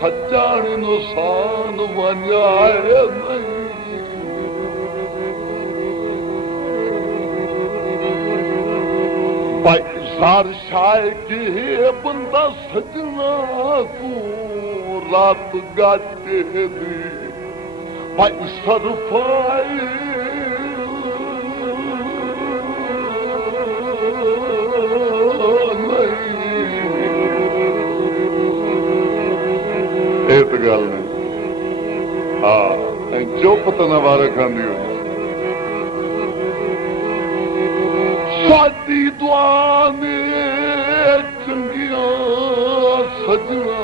सजानी नुसान वञाए भाई सार शाय के बंदा सजना तू रात गाते दी भाई सरफाए गल नहीं हाँ जो पता न वारे खांदी हो साडी दुआ ने चंगिया सजना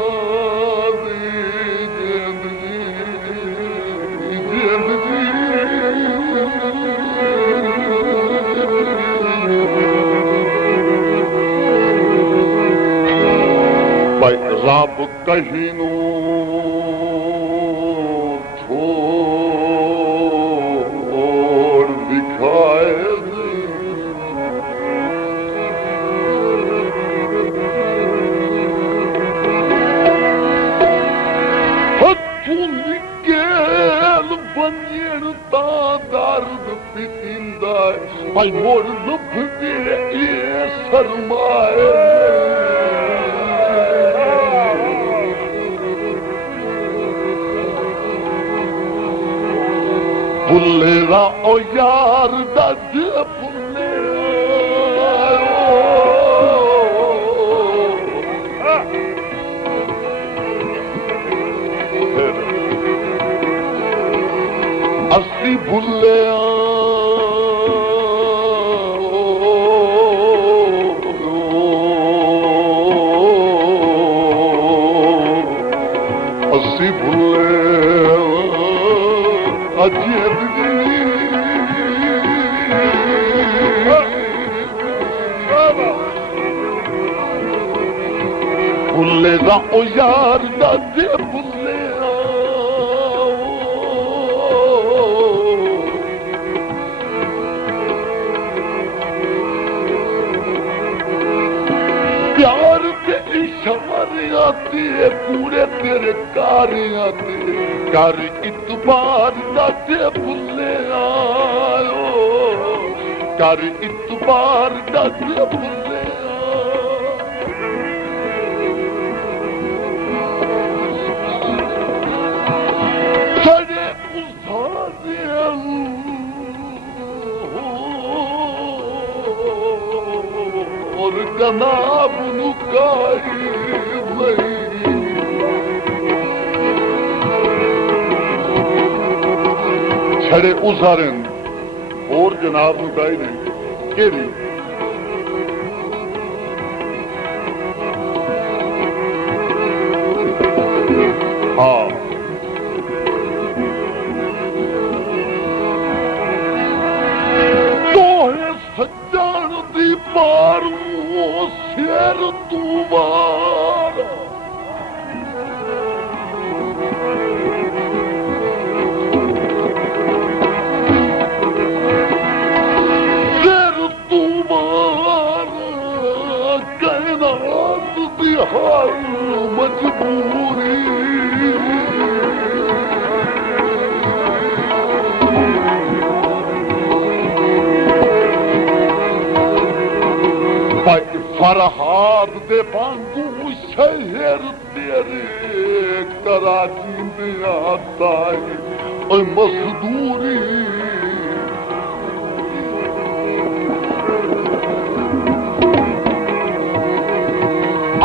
भाई रब कहीं भाई मोर लुभ दे सरमाए बुलेरा ओ यार दज अस्सी भुले अस्सी भुले भुले दा ओ यार दे भुले प्यार के इशारे आते पूरे तेरे कार्य आते कर इतबार दे भुले आयो कर इतबार दे भुले सड़े उसारे और गनाब नुकाई छड़े उसारन और जनाब नुकाई नहीं केड़ी हाँ तो है सज्जन दी पारू शेर तू बार हर मजबूरी भाई फरहाद दे बांगू शहर तेरे कराची में आता है और मजदूरी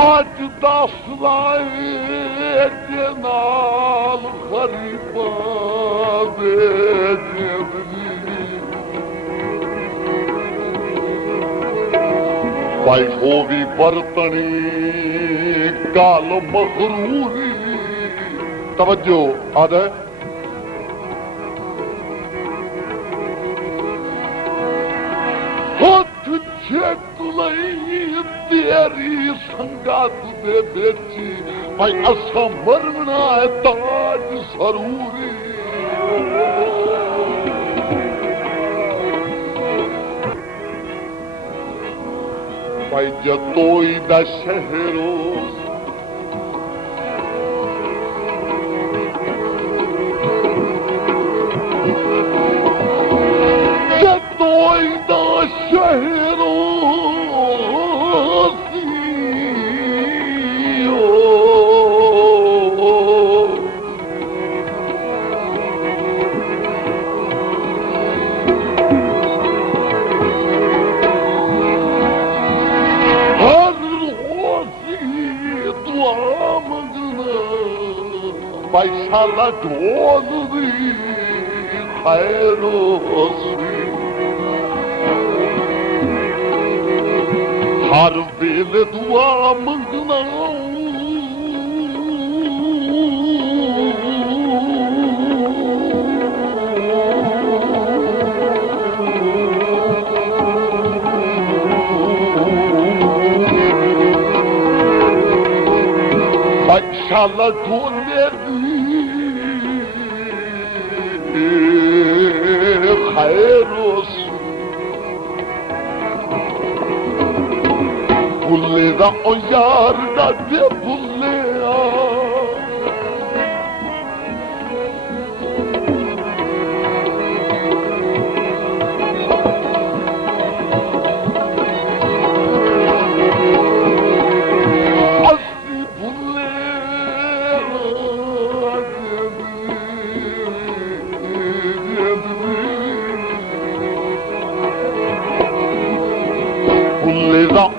आज दस लाए जनाब खरीफा भाई हो भी बरतनी काल मखरूरी तवज्जो आदे खुद तुझे कुलई तेरी संगात दे बेची भाई असा मरना है ताज जरूरी भाई जतोई दा शहरो जतोई दा शहरो Başala doğru hayır olsun Harbiyle duamına Başala doğru खैर बुल्ले दा ओ यार दादे Bulleh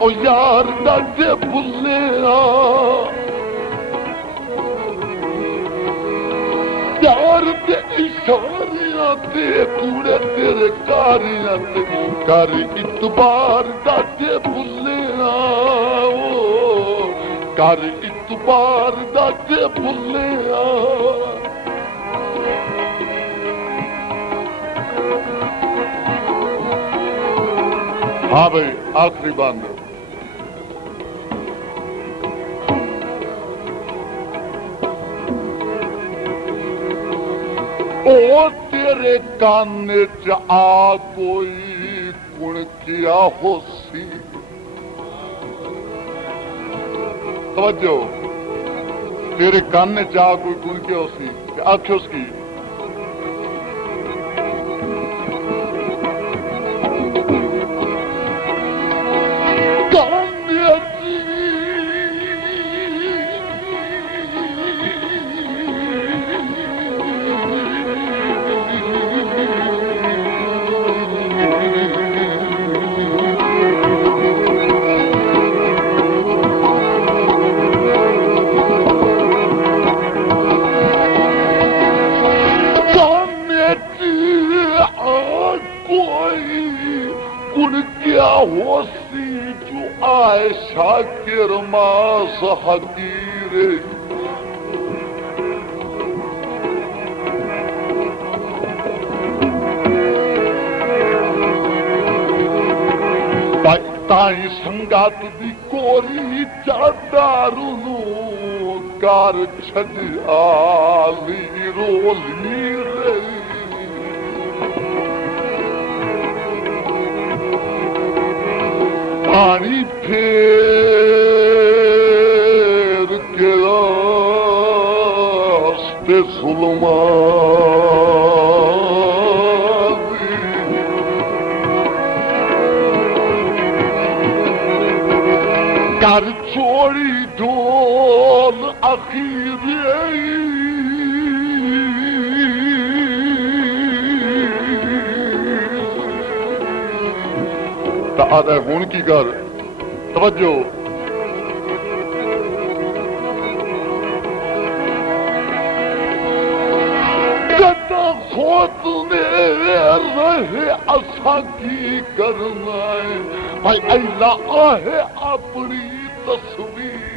O yar dade bullea Yar de işariyate kure tere kariyate Kari itubar dade bullea Kari itubar dade bullea हाँ भाई आखिरी बंद ओ तेरे कान च आ कोई कुण किया होसी तवज्जो तेरे कान च आ कोई कुण किया होसी आख्यो उसकी होसी जो आए शाकिर मास हकीरे ताई संगात दी कोरी चादारू कार छड़ आली रोली रे पानी फेर के रास्ते सुलमा कर छोड़ी ढोल अखीरे तादा हुन की कर तवज्जो जदा खोत ने रहे असा की करना है भाई अल्लाह आहे अपनी तस्वीर